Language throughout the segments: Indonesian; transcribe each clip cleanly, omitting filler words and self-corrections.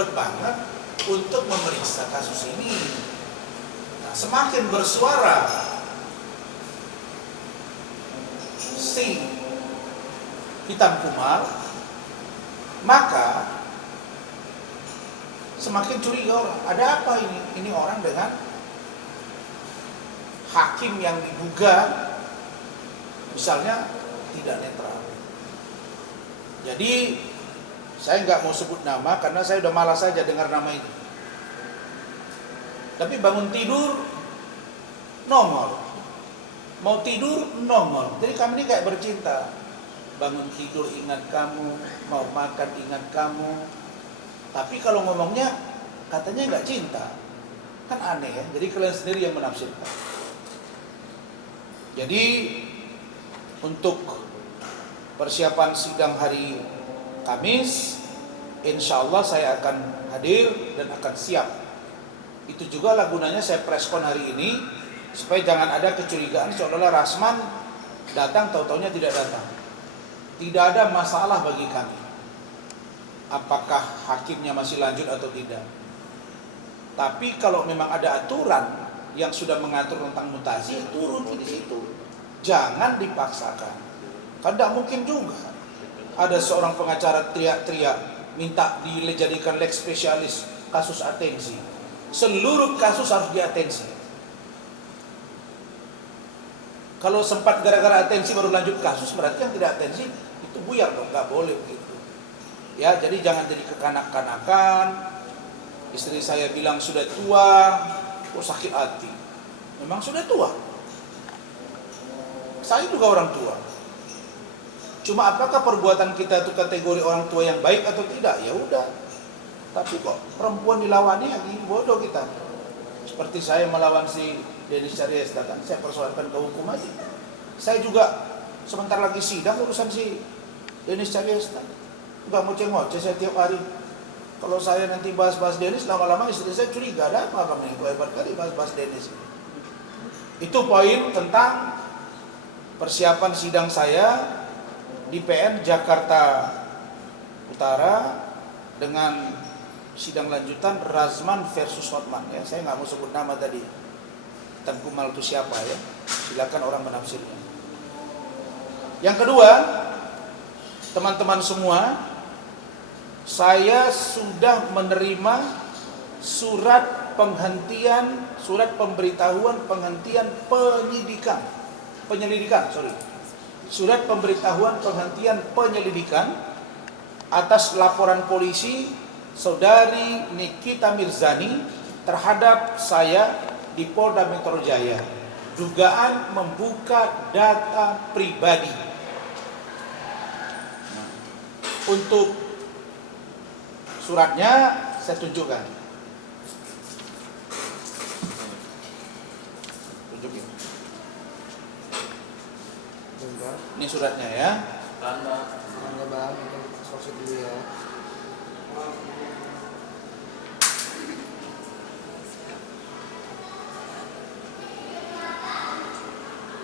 greget banget untuk memeriksa kasus ini. Nah, semakin bersuara si hitam kumal, maka semakin curiga orang. Ada apa ini? Ini orang dengan hakim yang diduga misalnya tidak netral. Jadi saya nggak mau sebut nama karena saya udah malas saja dengar nama itu. Tapi bangun tidur nongol, mau tidur nongol. Jadi kami ini kayak bercinta. Bangun tidur ingat kamu, mau makan ingat kamu. Tapi kalau ngomongnya katanya nggak cinta, kan aneh ya. Jadi kalian sendiri yang menafsirkan. Jadi untuk persiapan sidang hari Kamis, insya Allah saya akan hadir dan akan siap. Itu juga lah gunanya saya preskon hari ini, supaya jangan ada kecurigaan seolah-olah Rasman datang tahu-taunya tidak datang. Tidak ada masalah bagi kami apakah hakimnya masih lanjut atau tidak. Tapi kalau memang ada aturan yang sudah mengatur tentang mutasi, turun di situ. Jangan dipaksakan. Kan tidak mungkin juga ada seorang pengacara teriak-teriak minta dijadikan lex spesialis kasus atensi. Seluruh kasus harus diatensi. Kalau sempat gara-gara atensi baru lanjut kasus, berarti yang tidak atensi itu buyar dong, nggak boleh begitu. Ya, jadi jangan jadi kekanak-kanakan. Istri saya bilang sudah tua, kok sakit hati. Memang sudah tua. Saya juga orang tua. Cuma apakah perbuatan kita itu kategori orang tua yang baik atau tidak? Ya udah. Tapi kok perempuan dilawani lagi, bodoh kita. Seperti saya melawan si Denis Caryesta, kan saya persoalkan ke hukum aja. Saya juga sebentar lagi sidang urusan si Denis Caryesta. Enggak ngoceh-ngoceh saya tiap hari. Kalau saya nanti bahas-bahas Denis, lama-lama istri saya curiga, ada apa kamu ini? Hebat kali bahas-bahas Denis. Itu poin tentang persiapan sidang saya di PN Jakarta Utara dengan sidang lanjutan Razman versus Hotman. Ya, saya nggak mau sebut nama tadi. Hitam kumal itu siapa ya? Silakan orang menafsirnya. Yang kedua, teman-teman semua, saya sudah menerima surat penghentian, surat pemberitahuan penghentian surat pemberitahuan penghentian penyelidikan atas laporan polisi saudari Nikita Mirzani terhadap saya di Polda Metro Jaya, dugaan membuka data pribadi. Untuk suratnya saya tunjukkan. Tunjukin. Ini suratnya ya. Tanda bang, maksud dulu ya.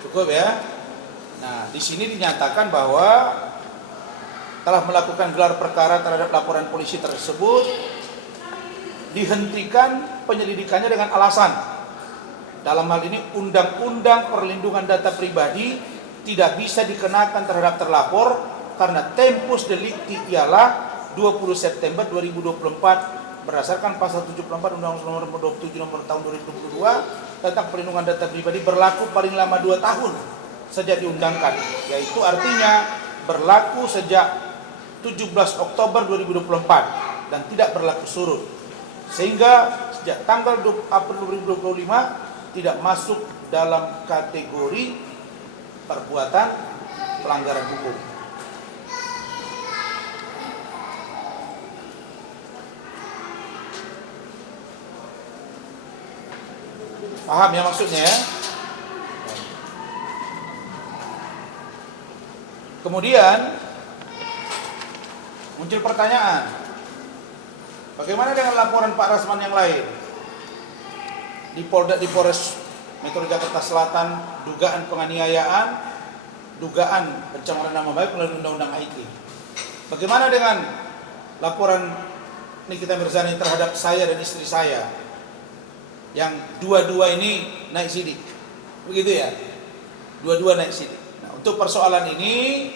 Cukup ya. Nah, di sini dinyatakan bahwa telah melakukan gelar perkara terhadap laporan polisi tersebut, dihentikan penyelidikannya dengan alasan dalam hal ini Undang-Undang Perlindungan Data Pribadi tidak bisa dikenakan terhadap terlapor karena tempus delicti ialah 20 September 2024 berdasarkan pasal 74 Undang-Undang Nomor 27 Nomor Tahun 2022 tentang Perlindungan Data Pribadi berlaku paling lama 2 tahun sejak diundangkan, yaitu artinya berlaku sejak 17 Oktober 2024 dan tidak berlaku surut, sehingga sejak tanggal 20 April 2025 tidak masuk dalam kategori perbuatan pelanggaran hukum. Paham ya maksudnya ya? Kemudian muncul pertanyaan, bagaimana dengan laporan Pak Rasman yang lain di Polres Metro Jakarta Selatan, dugaan penganiayaan, dugaan pencemaran nama baik melalui Undang-Undang IT. Bagaimana dengan laporan Nikita Mirzani terhadap saya dan istri saya, yang dua-dua ini naik sidik, begitu ya, dua-dua naik sidik. Nah, untuk persoalan ini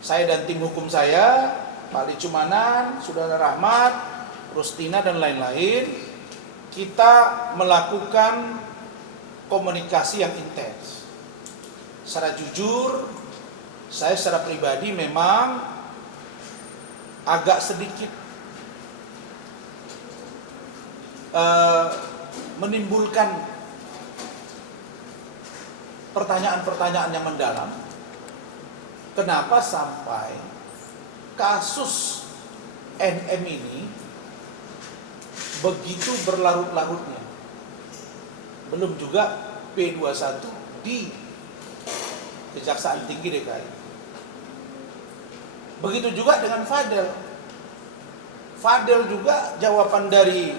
saya dan tim hukum saya, Pak Licumanan, Saudara Rahmat, Rustina dan lain-lain, kita melakukan komunikasi yang intens. Secara jujur, saya secara pribadi memang agak sedikit menimbulkan pertanyaan-pertanyaan yang mendalam. Kenapa sampai kasus NM ini begitu berlarut-larutnya? Belum juga P21 di Kejaksaan Tinggi DKI. Begitu juga dengan Fadel. Fadel juga jawaban dari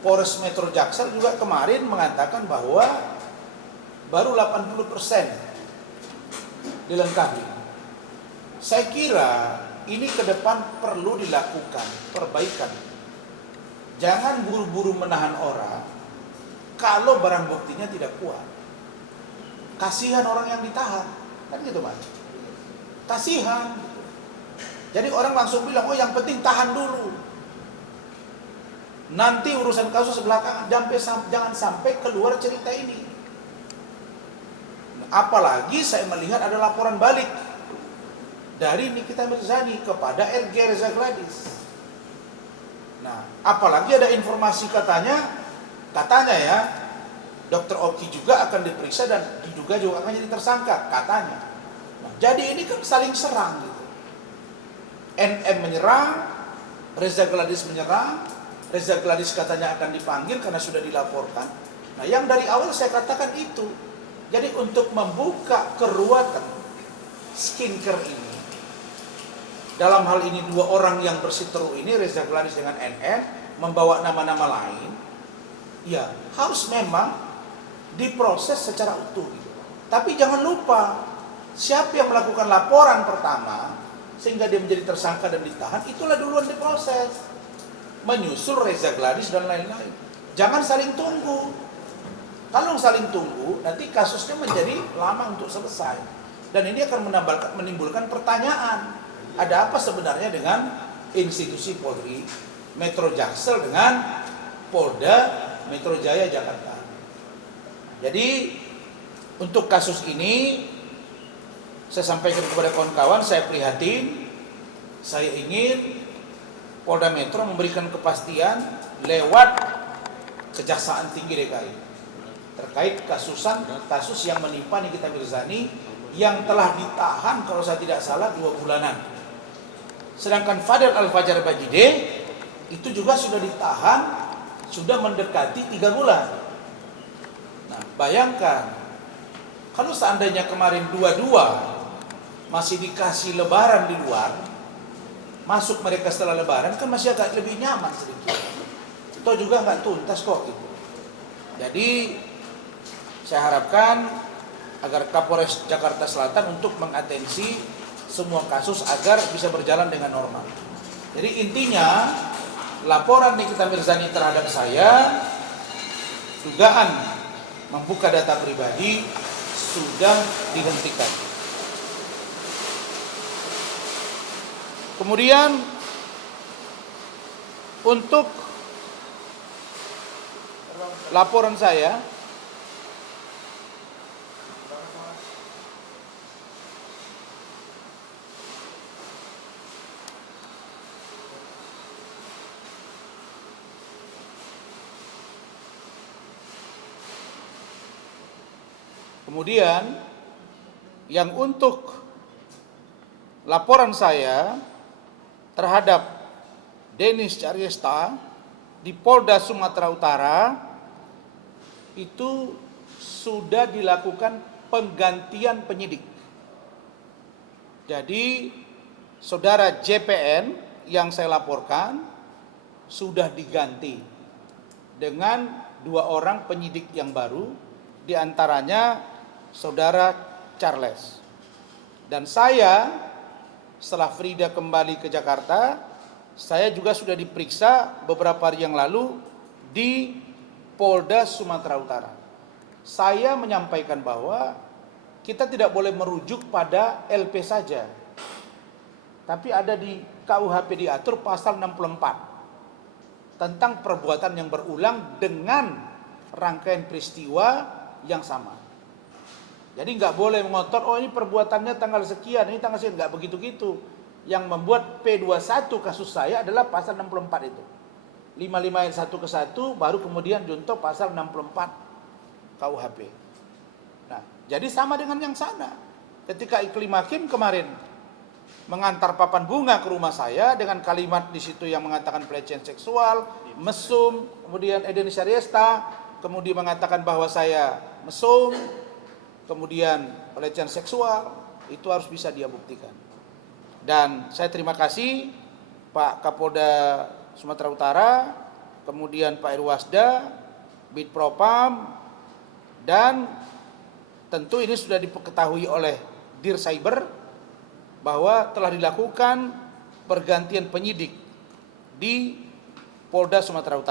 Polres Metro Jaksel juga kemarin mengatakan bahwa baru 80% dilengkapi. Saya kira ini ke depan perlu dilakukan perbaikan. Jangan buru-buru menahan orang kalau barang buktinya tidak kuat. Kasihan orang yang ditahan, kan gitu Mas. Kasihan. Jadi orang langsung bilang, oh yang penting tahan dulu. Nanti urusan kasus belakangan, jangan sampai keluar cerita ini. Apalagi saya melihat ada laporan balik dari Nikita Mirzani kepada RG Reza Gladys. Nah, apalagi ada informasi katanya ya, Dr. Oki juga akan diperiksa dan diduga juga akan jadi tersangka, katanya. Nah, jadi ini kan saling serang gitu. NM menyerang, Reza Gladys menyerang. Reza Gladys katanya akan dipanggil karena sudah dilaporkan. Nah, yang dari awal saya katakan itu. Jadi untuk membuka keruatan skincare ini, dalam hal ini dua orang yang berseteru ini, Reza Gladys dengan NN, membawa nama-nama lain, ya harus memang diproses secara utuh. Tapi jangan lupa, siapa yang melakukan laporan pertama, sehingga dia menjadi tersangka dan ditahan, itulah duluan diproses. Menyusul Reza Gladys dan lain-lain. Jangan saling tunggu. Kalau saling tunggu, nanti kasusnya menjadi lama untuk selesai. Dan ini akan menimbulkan pertanyaan. Ada apa sebenarnya dengan institusi Polri, Metro Jaksel dengan Polda Metro Jaya Jakarta. Jadi untuk kasus ini saya sampaikan kepada kawan-kawan, saya prihatin. Saya ingin Polda Metro memberikan kepastian lewat Kejaksaan Tinggi DKI terkait kasus yang menimpa Nikita Mirzani yang telah ditahan kalau saya tidak salah 2 bulanan. Sedangkan Fadel Al-Fajar Bajide itu juga sudah ditahan sudah mendekati 3 bulan. Nah, bayangkan kalau seandainya kemarin dua-dua masih dikasih lebaran di luar, masuk mereka setelah lebaran kan masih agak lebih nyaman sedikit. Itu juga nggak tuntas kok gitu. Jadi saya harapkan agar Kapolres Jakarta Selatan untuk mengatensi semua kasus agar bisa berjalan dengan normal. Jadi intinya laporan Nikita Mirzani terhadap saya, dugaan membuka data pribadi sudah dihentikan. Kemudian untuk laporan saya, kemudian yang untuk laporan saya terhadap Denis Caryesta di Polda Sumatera Utara itu sudah dilakukan penggantian penyidik. Jadi saudara JPN yang saya laporkan sudah diganti dengan 2 orang penyidik yang baru, diantaranya saudara Charles. Dan saya setelah Frida kembali ke Jakarta, saya juga sudah diperiksa beberapa hari yang lalu di Polda Sumatera Utara. Saya menyampaikan bahwa kita tidak boleh merujuk pada LP saja, tapi ada di KUHP diatur pasal 64 tentang perbuatan yang berulang dengan rangkaian peristiwa yang sama. Jadi nggak boleh mengotot, oh ini perbuatannya tanggal sekian, ini tanggal sekian, nggak begitu-gitu. Yang membuat P21 kasus saya adalah pasal 64 itu. 55 ayat 1 ke 1, baru kemudian junto pasal 64 KUHP. Nah, jadi sama dengan yang sana. Ketika Iklim Hakim kemarin mengantar papan bunga ke rumah saya dengan kalimat di situ yang mengatakan pelecehan seksual, mesum, kemudian Eden Syariesta, kemudian mengatakan bahwa saya mesum, kemudian pelecehan seksual, itu harus bisa dia buktikan. Dan saya terima kasih Pak Kapolda Sumatera Utara, kemudian Pak Irwasda, Bid Propam, dan tentu ini sudah diketahui oleh Dir Cyber bahwa telah dilakukan pergantian penyidik di Polda Sumatera Utara.